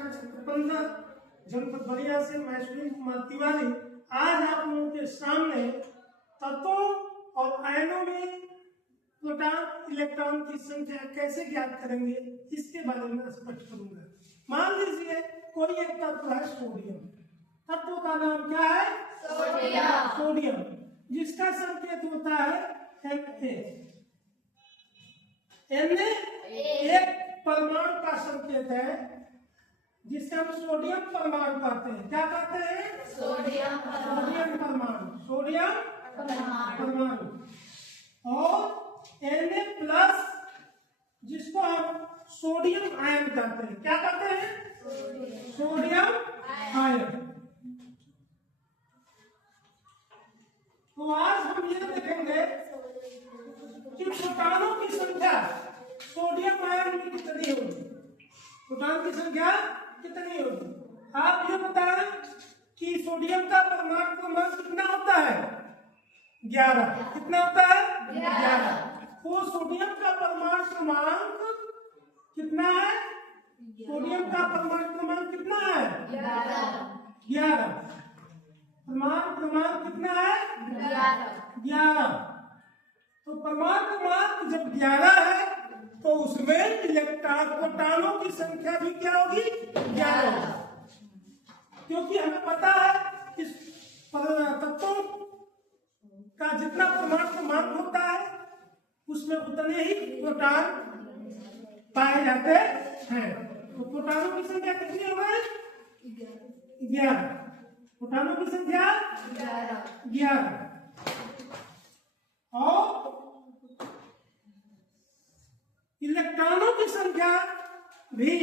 कक्षा क्षेत्र 15 जनपद बलिया से मैं सुनील कुमार तिवारी आज आप लोगों के सामने तत्वों और आयनों में प्रोटॉन इलेक्ट्रॉन की संख्या कैसे ज्ञात करेंगे इसके बारे में स्पष्ट करूंगा। मान लीजिए कोई एक तत्व है सोडियम, तत्व का नाम क्या है? सोडियम, जिसका संकेत होता है Na। एक परमाणु का संकेत है जिससे हम सोडियम परमाणु कहते हैं। क्या कहते हैं? सोडियम परमाणु। सोडियम परमाणु। और Na+ जिसको हम सोडियम आयन कहते हैं। क्या कहते हैं? Sodium ion. तो आज हम ये देखेंगे कि प्रोटॉनों की संख्या सोडियम आयन में कितनी होगी। प्रोटॉन की संख्या कितनी होगी? आप ये बताएं कि सोडियम का परमाणु क्रमांक कितना होता है? 11। कितना होता है? 11। तो सोडियम का परमाणु क्रमांक कितना है? सोडियम का परमाणु क्रमांक कितना है? 11। परमाणु क्रमांक कितना है? 11। तो परमाणु क्रमांक जब 11 है तो उसमें इलेक्ट्रॉन प्रोटॉनों की संख्या भी क्या होगी? 11 होगी। क्योंकि हमें पता है इस तत्वों का जितना परमाणु क्रमांक होता है उसमें उतने ही प्रोटॉन पाए जाते हैं। तो प्रोटॉनों की संख्या कितनी हो गई? 11। प्रोटॉनों की संख्या 11। और इलेक्ट्रॉनों की संख्या भी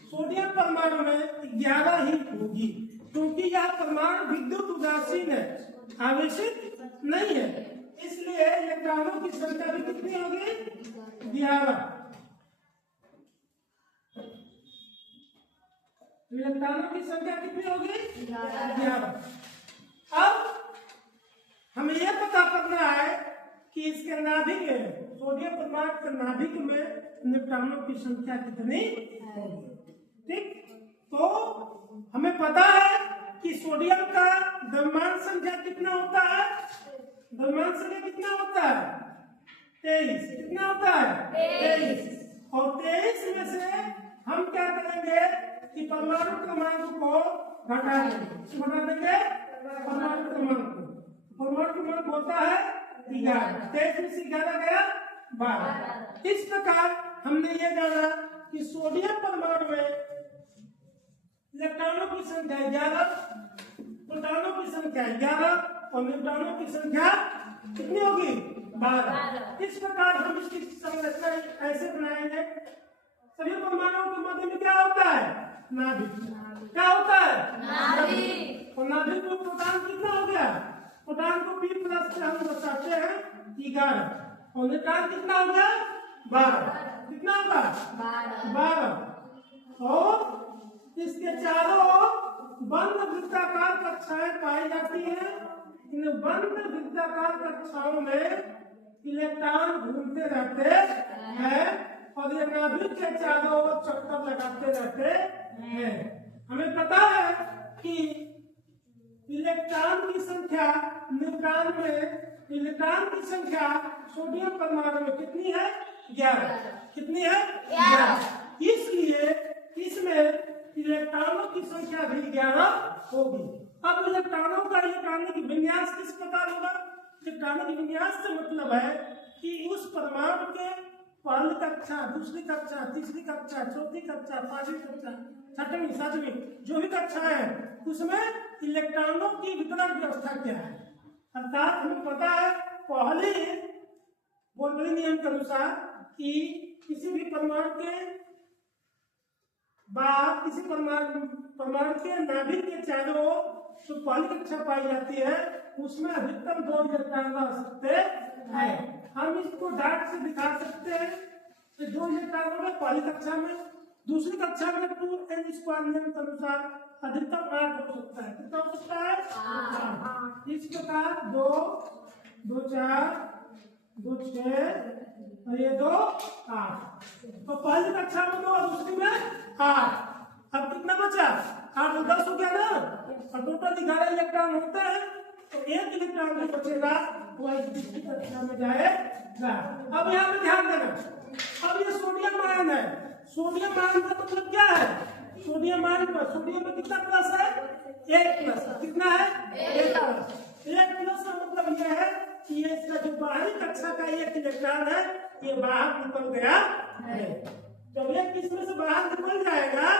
सोडियम परमाणु में 11 ही होगी, क्योंकि यह परमाणु विद्युत उदासीन है, आवेशित नहीं है। इसलिए इलेक्ट्रॉनों की संख्या भी कितनी होगी? 11। इलेक्ट्रॉनों की संख्या कितनी होगी? 11। अब हमें यह पता करना है कि इसके नाभिक में सोडियम परमाणु के नाभिक में इलेक्ट्रॉनों की संख्या कितनी होगी। ठीक, तो हमें पता है कि सोडियम का द्रव्यमान संख्या कितना होता है? द्रव्यमान संख्या कितना होता है? 23। कितना होता है? 23। और 23 में से हम क्या करेंगे कि परमाणु क्रमांक को घटा देंगे। घटा देंगे परमाणु क्रमांक को। परमाणु क्रमांक होता है 11। 23 में से 11 गया 12। इस प्रकार हमने ये जाना कि सोडियम परमाणु में इलेक्ट्रॉनों की संख्या 11, प्रोटॉनों की संख्या 11 और न्यूट्रॉनों की संख्या कितनी होगी? 12। इस प्रकार हम इसकी संरचना ऐसे बनाएंगे। सभी परमाणुओं के मध्य में क्या होता है? नाभिक। क्या होता है? नाभिक। और नाभिक में प्रोटॉन कितना हो गया? प्रोटॉन को P+ से हम बताते हैं 11 और न्यूट्रॉन कितना हो गया? 12। कितना होगा? 12। और इसके चारों ओर बंद वृत्ताकार कक्षाएं पाई जाती हैं। इन बंद वृत्ताकार कक्षाओं में इलेक्ट्रॉन घूमते रहते हैं और ये नाभिक के चारों ओर चक्कर लगाते रहते हैं। हमें पता है कि इलेक्ट्रॉन की संख्या न्यूट्रॉन में, इलेक्ट्रॉन की संख्या सोडियम परमाणु में कितनी है? 11। कितनी है? 11। इसलिए इसमें इलेक्ट्रॉनों की संख्या भी 11 होगी। अब इलेक्ट्रॉनों का इलेक्ट्रॉनिक विन्यास किस प्रकार होगा? इलेक्ट्रॉनिक विन्यास से मतलब है कि उस परमाणु के पहली कक्षा, दूसरी कक्षा, तीसरी कक्षा, चौथी कक्षा, पांचवी कक्षा, छठवीं, सातवीं जो भी कक्षा है उसमें इलेक्ट्रॉनों की वितरण व्यवस्था क्या है। अर्थात हमें पता है पहले बोल्ट्जमैन नियम के अनुसार कि किसी भी परमाणु के बाद किसी परमाणु के नाभिक के चारों ओर जो पहली कक्षा पाई जाती है उसमें अधिकतम 2 इलेक्ट्रॉन रह सकते हैं। हम इसको डार्ट से दिखा सकते हैं कि 2 इलेक्ट्रॉन में पहली कक्षा में, दूसरी कक्षा में 2n² नियम के अनुसार अधिकतम 8 हो सकता है। कितना हो सकता है? 8। इस प्रकार 2, 2, 4, 2, 6 और ये 2, 8। तो पहली कक्षा में 2 और दूसरी में 8। अब 8 तो 10 हो गया ना, और टोटल 11 इलेक्ट्रॉन होते हैं, तो एक इलेक्ट्रॉन जो बचेगा वो इस दूसरी कक्षा में जाएगा। अब यहाँ पे ध्यान देना, अब ये सोडियम आयन है, सोडियम आयन का मतलब क्या है, सोडियम आयन पर सोडियम में कितना प्लस है, 1 प्लस, कितना है 1 प्लस। 1 प्लस का मतलब यह है कि ये इसका जो बाहरी कक्षा का 1 इलेक्ट्रॉन है ये बाहर निकल गया है। जब एक इसमें से बाहर निकल जाएगा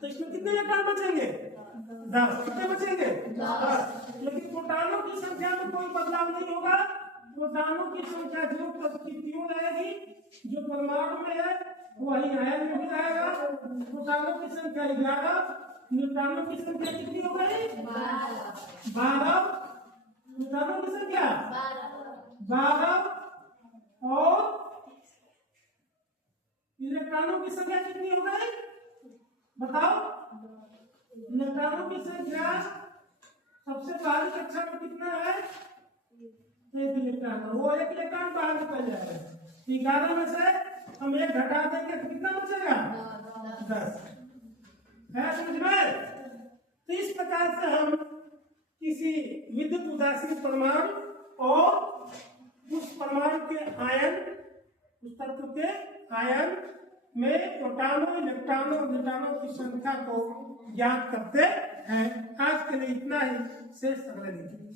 तो इसमें कितने इलेक्ट्रॉन बचेंगे, 10। कितने बचेंगे, 10। लेकिन प्रोटॉनों की संख्या में कोई बदलाव नहीं होगा, प्रोटॉनों की संख्या जो प्रतियों रहेगी, जो परमाणु में है वही आयन में भी रहेगा। प्रोटॉनों की संख्या 11, न्यूट्रॉनों की संख्या कितनी हो गई, 12। न्यूट्रॉनों की संख्या 12 और इलेक्ट्रॉनों की संख्या कितनी हो गई, बताओ। इलेक्ट्रॉनों की संख्या सबसे बाहरी कक्षा में कितना है, 1 इलेक्ट्रॉन, वो 1 इलेक्ट्रॉन बाहर निकल जाएगा। 11 में से हम 1 घटा देंगे तो कितना बचेगा, 10 है, समझ में। तो इस प्रकार से हम किसी विद्युत उदासीन परमाणु और उस परमाणु के आयन, उस तत्व के आयन में प्रोटॉनों, इलेक्ट्रॉनों और न्यूट्रॉनों की संख्या को ज्ञात करते हैं। आज के लिए इतना ही, शेष अगले दिन।